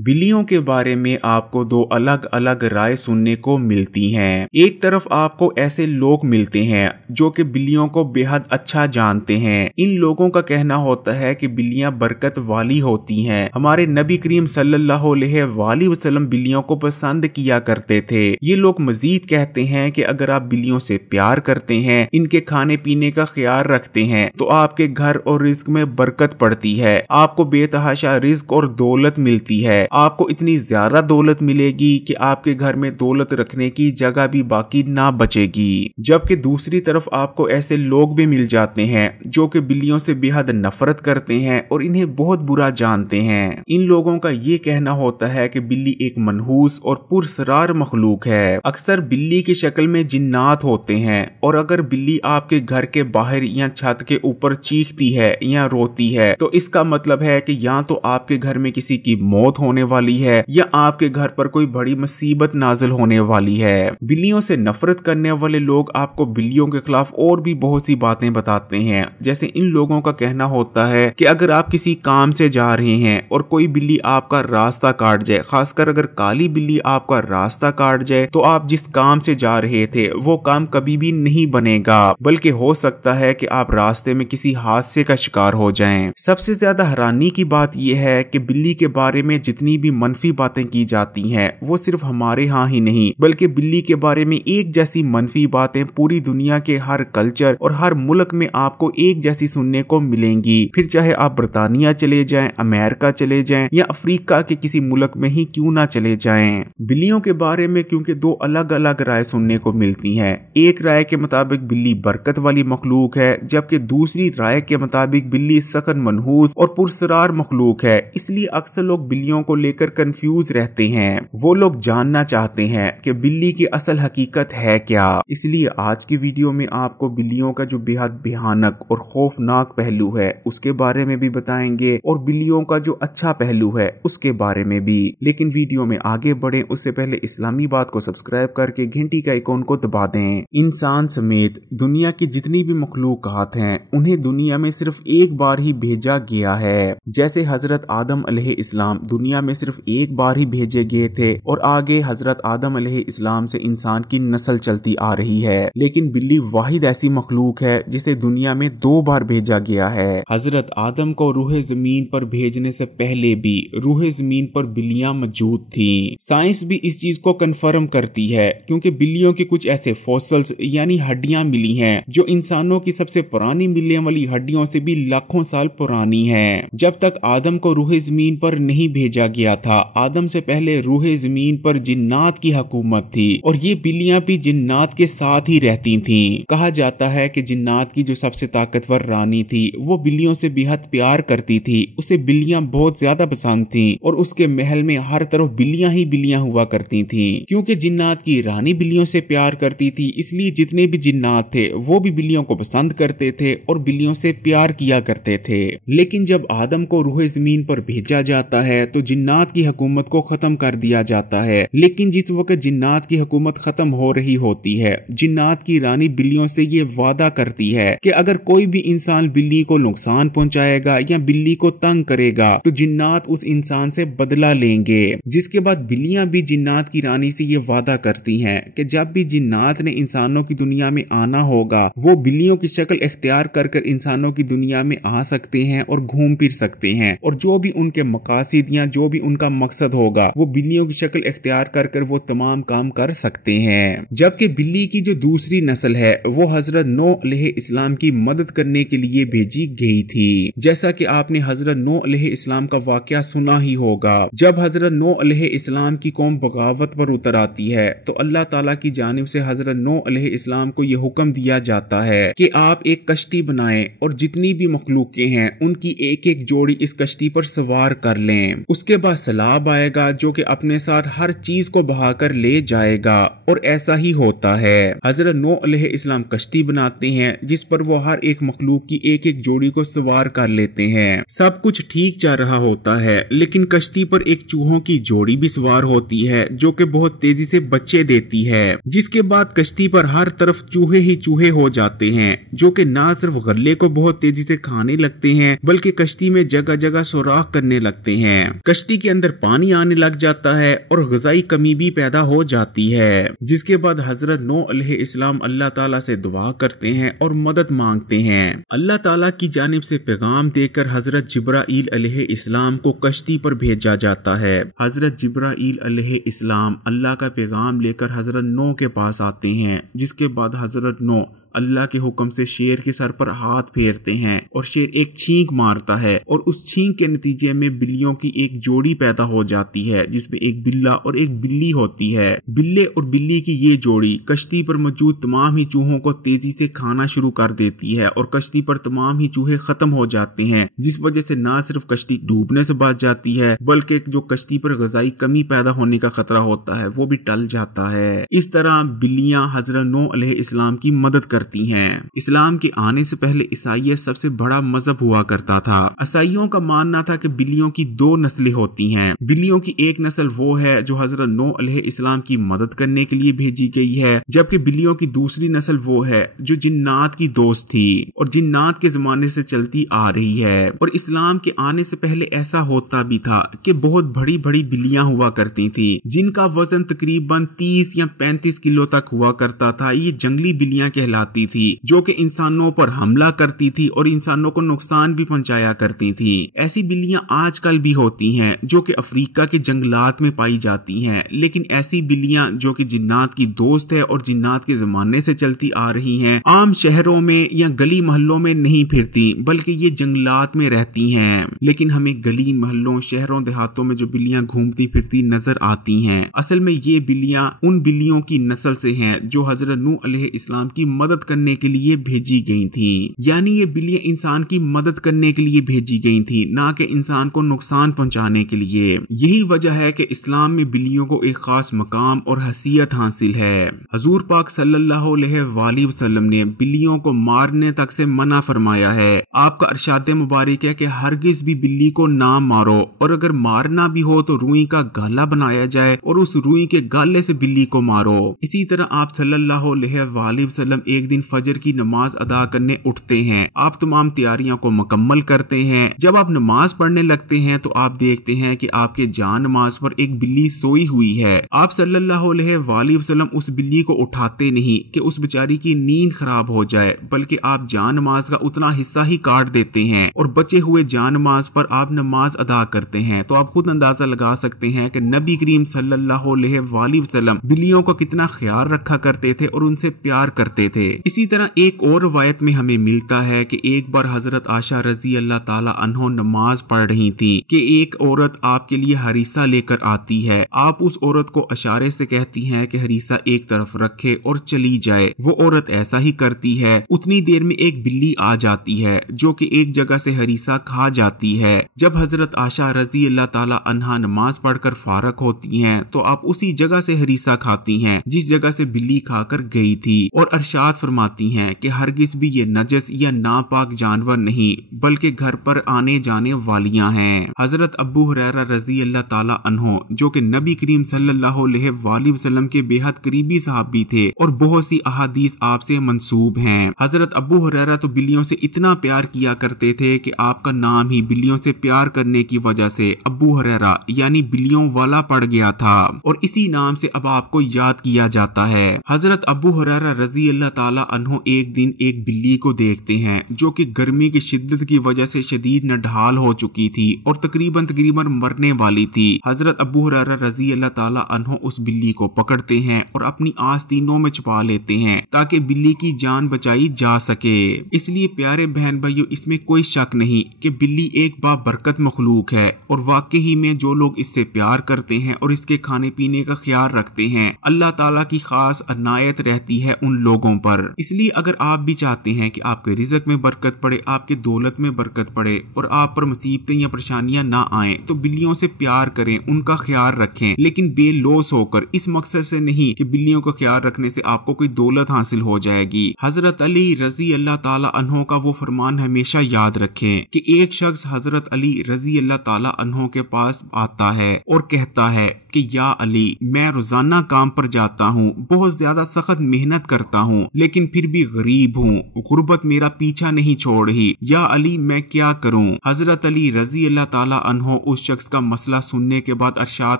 बिल्लियों के बारे में आपको दो अलग अलग राय सुनने को मिलती हैं। एक तरफ आपको ऐसे लोग मिलते हैं जो कि बिल्लियों को बेहद अच्छा जानते हैं। इन लोगों का कहना होता है कि बिल्लियां बरकत वाली होती हैं। हमारे नबी करीम सल्लल्लाहु अलैहि वसल्लम बिल्लियों को पसंद किया करते थे। ये लोग मजीद कहते हैं कि अगर आप बिल्लियों से प्यार करते हैं, इनके खाने पीने का ख्याल रखते हैं, तो आपके घर और रिज्क में बरकत पड़ती है। आपको बेतहाशा रिज्क और दौलत मिलती है। आपको इतनी ज्यादा दौलत मिलेगी कि आपके घर में दौलत रखने की जगह भी बाकी ना बचेगी। जबकि दूसरी तरफ आपको ऐसे लोग भी मिल जाते हैं जो कि बिल्लियों से बेहद नफरत करते हैं और इन्हें बहुत बुरा जानते हैं। इन लोगों का ये कहना होता है कि बिल्ली एक मनहूस और पुरसरार मखलूक है। अक्सर बिल्ली की शक्ल में जिन्नात होते हैं और अगर बिल्ली आपके घर के बाहर या छत के ऊपर चीखती है या रोती है तो इसका मतलब है कि या तो आपके घर में किसी की मौत होने वाली है या आपके घर पर कोई बड़ी मुसीबत नाजिल होने वाली है। बिल्लियों से नफरत करने वाले लोग आपको बिल्लियों के खिलाफ और भी बहुत सी बातें बताते हैं। जैसे इन लोगों का कहना होता है कि अगर आप किसी काम से जा रहे हैं और कोई बिल्ली आपका रास्ता काट जाए, खासकर अगर काली बिल्ली आपका रास्ता काट जाए, तो आप जिस काम से जा रहे थे वो काम कभी भी नहीं बनेगा, बल्कि हो सकता है कि आप रास्ते में किसी हादसे का शिकार हो जाएं। सबसे ज्यादा हैरानी की बात यह है कि बिल्ली के बारे में जितनी भी मनफी बातें की जाती हैं वो सिर्फ हमारे यहाँ ही नहीं बल्कि बिल्ली के बारे में एक जैसी मनफी बातें पूरी दुनिया के हर कल्चर और हर मुल्क में आपको एक जैसी सुनने को मिलेंगी। फिर चाहे आप बर्तानिया चले जाएं, अमेरिका चले जाएं या अफ्रीका के किसी मुल्क में ही क्यों ना चले जाएं। बिल्लियों के बारे में क्योंकि दो अलग अलग राय सुनने को मिलती हैं। एक राय के मुताबिक बिल्ली बरकत वाली मखलूक है, जबकि दूसरी राय के मुताबिक बिल्ली सख्त मनहूस और पुरसरार मखलूक है। इसलिए अक्सर लोग बिल्लियों को लेकर कंफ्यूज रहते हैं। वो लोग जानना चाहते हैं कि बिल्ली की असल हकीकत है क्या। इसलिए आज की वीडियो में आपको बिल्लियों का जो बेहद भयानक और खौफनाक पहलू है उसके बारे में भी बताएंगे और बिल्लियों का जो अच्छा पहलू है उसके बारे में भी। लेकिन वीडियो में आगे बढ़े उससे पहले इस्लामी बात को सब्सक्राइब करके घंटी का आइकॉन को दबा दें। इंसान समेत दुनिया की जितनी भी मखलूकात हैं उन्हें दुनिया में सिर्फ एक बार ही भेजा गया है। जैसे हजरत आदम अलैहिस्सलाम दुनिया में सिर्फ एक बार ही भेजे गए थे और आगे हजरत आदम अलैहिस्सलाम से इंसान की नस्ल चलती आ रही है। लेकिन बिल्ली वाहिद ऐसी मखलूक है जिसे दुनिया में 2 बार भेजा गया है। हजरत आदम को रूहे जमीन पर भेजने से पहले भी रूहे जमीन पर बिल्लियां मौजूद थीं। साइंस भी इस चीज को कंफर्म करती है क्योंकि बिल्लियों के कुछ ऐसे फॉसिल्स यानी हड्डियां मिली हैं जो इंसानों की सबसे पुरानी मिलने वाली हड्डियों से भी लाखों साल पुरानी हैं। जब तक आदम को रूहे जमीन पर नहीं भेजा गया था, आदम से पहले रूहे जमीन पर जिन्नात की हुकूमत थी और ये बिल्लियां भी जिन्नात के साथ ही रहती थीं। कहा जाता है कि जिन्नात की जो सबसे ताकतवर रानी थी वो बिल्लियों से बेहद प्यार करती थी। उसे बिल्लियां बहुत ज्यादा पसंद थीं और उसके महल में हर तरफ बिल्लियां ही बिल्लियां हुआ करती थीं। क्योंकि जिन्नात की रानी बिल्लियों से प्यार करती थी इसलिए जितने भी जिन्नात थे वो भी बिल्लियों को पसंद करते थे और बिल्लियों से प्यार किया करते थे। लेकिन जब आदम को रूहे जमीन पर भेजा जाता है तो जिन्नात की हुकूमत को खत्म कर दिया जाता है। लेकिन जिस वक्त जिन्नात की हुकूमत खत्म हो रही होती है, जिन्नात की रानी बिल्लियों से ये वादा करती है कि अगर कोई भी इंसान बिल्ली को नुकसान पहुंचाएगा या बिल्ली को तंग करेगा तो जिन्नात उस इंसान से बदला लेंगे। जिसके बाद बिल्लियां भी जिन्नात की रानी से ये वादा करती हैं कि जब भी जिन्नात ने इंसानों की दुनिया में आना होगा वो बिल्लियों की शक्ल इख्तियार कर इंसानों की दुनिया में आ सकते हैं और घूम फिर सकते हैं और जो भी उनके मकासद या जो भी उनका मकसद होगा वो बिल्लियों की शक्ल इख्तियार कर वो तमाम काम कर सकते हैं। जबकि बिल्ली की जो दूसरी नस्ल है वो हजरत नूह अलैहिस्सलाम की मदद करने के लिए भेजी गई थी। जैसा कि आपने हजरत नूह अलैहिस्सलाम का वाकया सुना ही होगा। जब हजरत नूह अलैहिस्सलाम की कौम बगावत पर उतर आती है तो अल्लाह ताला की जानिब से हजरत नूह अलैहिस्सलाम को यह हुक्म दिया जाता है कि आप एक कश्ती बनाएं और जितनी भी मखलूकें हैं उनकी एक एक जोड़ी इस कश्ती पर सवार कर लें। उसके बाद सैलाब आएगा जो कि अपने साथ हर चीज को बहाकर ले जाएगा और ऐसा ही होता है। हजरत नूह अलैहिस्सलाम कश्ती बनाते हैं जिस पर वो हर एक मखलूक की एक एक जोड़ी को सवार कर लेते हैं। सब कुछ ठीक जा रहा होता है लेकिन कश्ती पर एक चूहों की जोड़ी भी सवार होती है जो कि बहुत तेजी से बच्चे देती है। जिसके बाद कश्ती पर हर तरफ चूहे ही चूहे हो जाते हैं जो कि ना सिर्फ गल्ले को बहुत तेजी से खाने लगते हैं बल्कि कश्ती में जगह जगह सुराख करने लगते हैं। कश्ती کشتی کے اندر پانی آنے لگ جاتا ہے اور غذائی کمی بھی پیدا ہو جاتی ہے، جس کے بعد حضرت نوح علیہ السلام اللہ تعالیٰ سے دعا کرتے ہیں اور مدد مانگتے ہیں۔ اللہ تعالیٰ کی جانب سے پیغام دے کر حضرت جبرائیل علیہ السلام کو کشتی پر بھیجا جاتا ہے۔ حضرت جبرائیل علیہ السلام اللہ کا پیغام لے کر حضرت نوح کے پاس آتے ہیں، جس کے بعد حضرت نوح اللہ کے حکم سے شیر کے سر پر ہاتھ پھیرتے ہیں اور شیر ایک چھینک مارتا ہے اور اس چھینک کے نتیجے میں بلیوں کی ایک جوڑی پیدا ہو جاتی ہے، جس میں ایک بلہ اور ایک بلی ہوتی ہے۔ بلے اور بلی کی یہ جوڑی کشتی پر موجود تمام ہی چوہوں کو تیزی سے کھانا شروع کر دیتی ہے اور کشتی پر تمام ہی چوہے ختم ہو جاتے ہیں، جس وجہ سے نہ صرف کشتی ڈوبنے سے بچ جاتی ہے بلکہ جو کشتی پر غذائی کمی پیدا ہونے کا خطرہ ہوتا ہے وہ بھی ٹل جاتا ہے۔ اس طرح بلیاں حضرت نوح علیہ السلام کی مدد کرتی ہیں۔ اسلام کے آنے سے پہلے عیسائیت سب سے بڑا مذہب ہوا کرتا تھا۔ عیسائیوں کا ماننا تھا کہ بلیوں کی دو نسلیں ہوتی ہیں۔ بلیوں کی ایک نسل وہ ہے جو حضرت نوح علیہ السلام کی مدد کرنے کے لیے بھیجی گئی ہے، جبکہ بلیوں کی دوسری نسل وہ ہے جو جنات کی دوست تھی اور جنات کے زمانے سے چلتی آ رہی ہے۔ اور اسلام کے آنے سے پہلے ایسا ہوتا بھی تھا کہ بہت بڑی بڑی بلیاں ہوا کرتی تھی جن کا وزن تقریباً 30 یا 35 کلو تک ہوا کرتا تھا۔ یہ جنگلی بلیاں کہلاتی تھی جو کہ انسانوں پر حملہ کرتی تھی اور انسانوں کو نقصان بھی پہنچایا کرتی تھی۔ ایسی بلیاں آج کل بھی ہوتی ہیں جو کہ افریقہ کے جنگلات میں پائی جاتی ہیں، لیکن ایسی بلیاں جو کہ جنات کی دوست ہے اور جنات کے زمانے سے چلتی آ رہی ہیں عام شہروں میں یا گلی محلوں میں نہیں پھرتی بلکہ یہ جنگلات میں رہتی ہیں۔ لیکن ہمیں گلی محلوں شہروں دیہاتوں میں جو بلیاں گھومتی پھرتی نظر آتی ہیں، اصل میں یہ بلیاں ان بلیوں کی نسل سے ہیں جو حضرت نوح علیہ السلام کی مدد کرنے کے لیے بھیجی گئی تھیں۔ یعنی یہ بلیاں انسان کی مدد کرنے کے لیے بھیجی گئی تھیں، نہ کہ انسان کو نقصان پہنچانے کے لیے۔ یہی وجہ ہے کہ اسلام میں بلیوں کو ایک خاص مقام اور حیثیت حاصل ہے۔ حضور پاک صلی اللہ علیہ وآلہ وسلم نے بلیوں کو مارنے تک سے منع فرمایا ہے۔ آپ کا ارشاد مبارک ہے کہ ہرگز بھی بلی کو نہ مارو، اور اگر مارنا بھی ہو تو روئی کا گالا بنایا جائے اور اس روئی کے گالے سے بلی کو مارو۔ اسی طرح آپ صلی اللہ علیہ وآلہ وسلم ایک دن فجر کی نماز ادا کرنے اٹھتے ہیں۔ آپ تمام تیاریوں کو مکمل کرتے ہیں۔ جب آپ نماز پڑھنے لگتے ہیں تو آپ دیکھتے ہیں کہ آپ کے جان نماز پر ایک بلی سوئی ہوئی ہے۔ آپ صلی اللہ علیہ وآلہ وسلم اس بلی کو اٹھاتے نہیں کہ اس بیچاری کی نیند خراب ہو جائے، بلکہ آپ جان نماز کا اتنا حصہ ہی کاٹ دیتے ہیں اور بچے ہوئے جان نماز پر آپ نماز ادا کرتے ہیں۔ تو آپ خود اندازہ لگا سکتے ہیں کہ نبی کریم صلی اللہ علیہ وآلہ وسلم بلیوں کا کتنا خیال رکھا کرتے تھے اور ان سے پیار کرتے تھے۔ اسی طرح ایک اور روایت میں ہمیں ملتا ہے کہ ایک بار حضرت عائشہ رضی اللہ تعالی عنہ نماز پڑھ رہی تھی کہ ایک عورت آپ کے لیے ہریسہ لے کر آتی ہے۔ آپ اس عورت کو اشارے سے کہتی ہیں کہ ہریسہ ایک طرف رکھے اور چلی جائے۔ وہ عورت ایسا ہی کرتی ہے۔ اتنی دیر میں ایک بلی آ جاتی ہے جو کہ ایک جگہ سے ہریسہ کھا جاتی ہے۔ جب حضرت عائشہ رضی اللہ تعالی عنہا نماز پڑھ کر فارغ ہوتی ہیں تو آپ اسی جگہ سے ہریسہ کھاتی ہیں جس جگہ سے بلی کھا کر گئی تھی، اور ارشاد فرماتی ہیں کہ ہرگز بھی یہ نجس یا ناپاک جانور نہیں بلکہ گھر پر آنے جانے والیاں ہیں۔ حضرت ابو ہریرہ رضی اللہ تعالی عنہ جو کہ نبی کریم صلی اللہ علیہ وآلہ وسلم کے بے حد قریبی صحابی تھے اور بہت سی احادیث آپ سے منسوب ہیں۔ حضرت ابو ہریرہ تو بلیوں سے اتنا پیار کیا کرتے تھے کہ آپ کا نام ہی بلیوں سے پیار کرنے کی وجہ سے ابو ہریرہ یعنی بلیوں والا پڑ گیا تھا، اور اسی نام سے اب آپ کو یاد کیا جاتا ہے۔ حضرت ابو ہریرہ رضی اللہ تعالی عنہ ایک دن ایک بلی کو دیکھتے ہیں جو کہ گرمی کی شدت کی وجہ سے شدید نڈھال ہو چکی تھی اور تقریباً مرنے والی تھی۔ حضرت ابو ہریرہ رضی اللہ تعالی عنہ اس بلی کو پکڑتے ہیں اور اپنی آستینوں میں چھپا لیتے ہیں تاکہ بلی کی جان بچائی جا سکے۔ اس لیے پیارے بہن بھائیو، اس میں کوئی شک نہیں کہ بلی ایک بابرکت مخلوق ہے، اور واقعی میں جو لوگ اس سے پیار کرتے ہیں اور اس کے کھانے پینے کا خیال رکھتے ہیں، اللہ تعالیٰ کی خاص عنایت رہتی ہے ان لوگوں پر۔ اس لیے اگر آپ بھی چاہتے ہیں کہ آپ کے رزق میں برکت پڑے، آپ کے دولت میں برکت پڑے اور آپ پر مصیبتیں یا پریشانیاں نہ آئیں، تو بلیوں سے پیار کریں، ان کا خیال رکھیں، لیکن بے لوث ہو کر، اس مقصد سے نہیں کہ بلیوں کا خیال رکھنے سے آپ کو کوئی دولت حاصل ہو جائے گی۔ حضرت علی رضی اللہ تعالی عنہ کا وہ فرمان ہمیشہ یاد رکھیں کہ ایک شخص حضرت علی رضی اللہ تعالی عنہ کے پاس آتا ہے اور کہتا ہے کہ یا علی، میں روزانہ کام پر جاتا ہوں، بہت زیادہ سخت محنت کرتا ہوں، لیکن लेकिन फिर भी गरीब हूँ, गुर्बत मेरा पीछा नहीं छोड़ रही, या अली मैं क्या करूँ। हजरत अली रजी अल्लाह ताला अन्हो उस शख्स का मसला सुनने के बाद अरशाद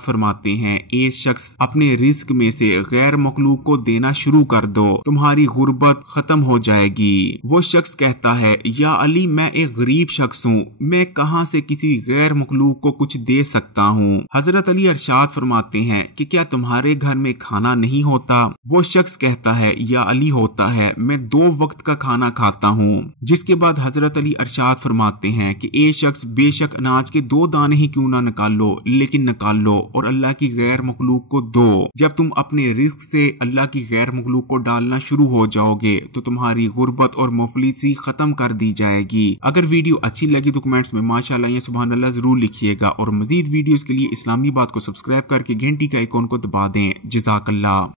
फरमाते हैं, ए शख्स अपने रिस्क में से गैर मखलूक को देना शुरू कर दो, तुम्हारी गुर्बत खत्म हो जाएगी। वो शख्स कहता है, या अली मैं एक गरीब शख्स हूँ, मैं कहाँ से किसी गैर मखलूक को कुछ दे सकता हूँ। हजरत अली अरशाद फरमाते हैं कि क्या तुम्हारे घर में खाना नहीं होता। वो शख्स कहता है, या अली होता है, मैं 2 वक्त का खाना खाता हूँ। जिसके बाद हजरत अली अरशाद फरमाते हैं कि ए शख्स बेशक अनाज के 2 दाने ही क्यों ना निकाल लो, लेकिन निकाल लो और अल्लाह की गैर मखलूक को दो। जब तुम अपने रिस्क से अल्लाह की गैर मखलूक को डालना शुरू हो जाओगे तो तुम्हारी गुर्बत और मुफलिसी खत्म कर दी जाएगी। अगर वीडियो अच्छी लगी तो कमेंट्स में माशाअल्लाह या सुभान अल्लाह जरूर लिखिएगा और मजीद वीडियोस के लिए इस्लामी बात को सब्सक्राइब करके घंटी का आइकॉन को दबा दें। जज़ाकल्लाह।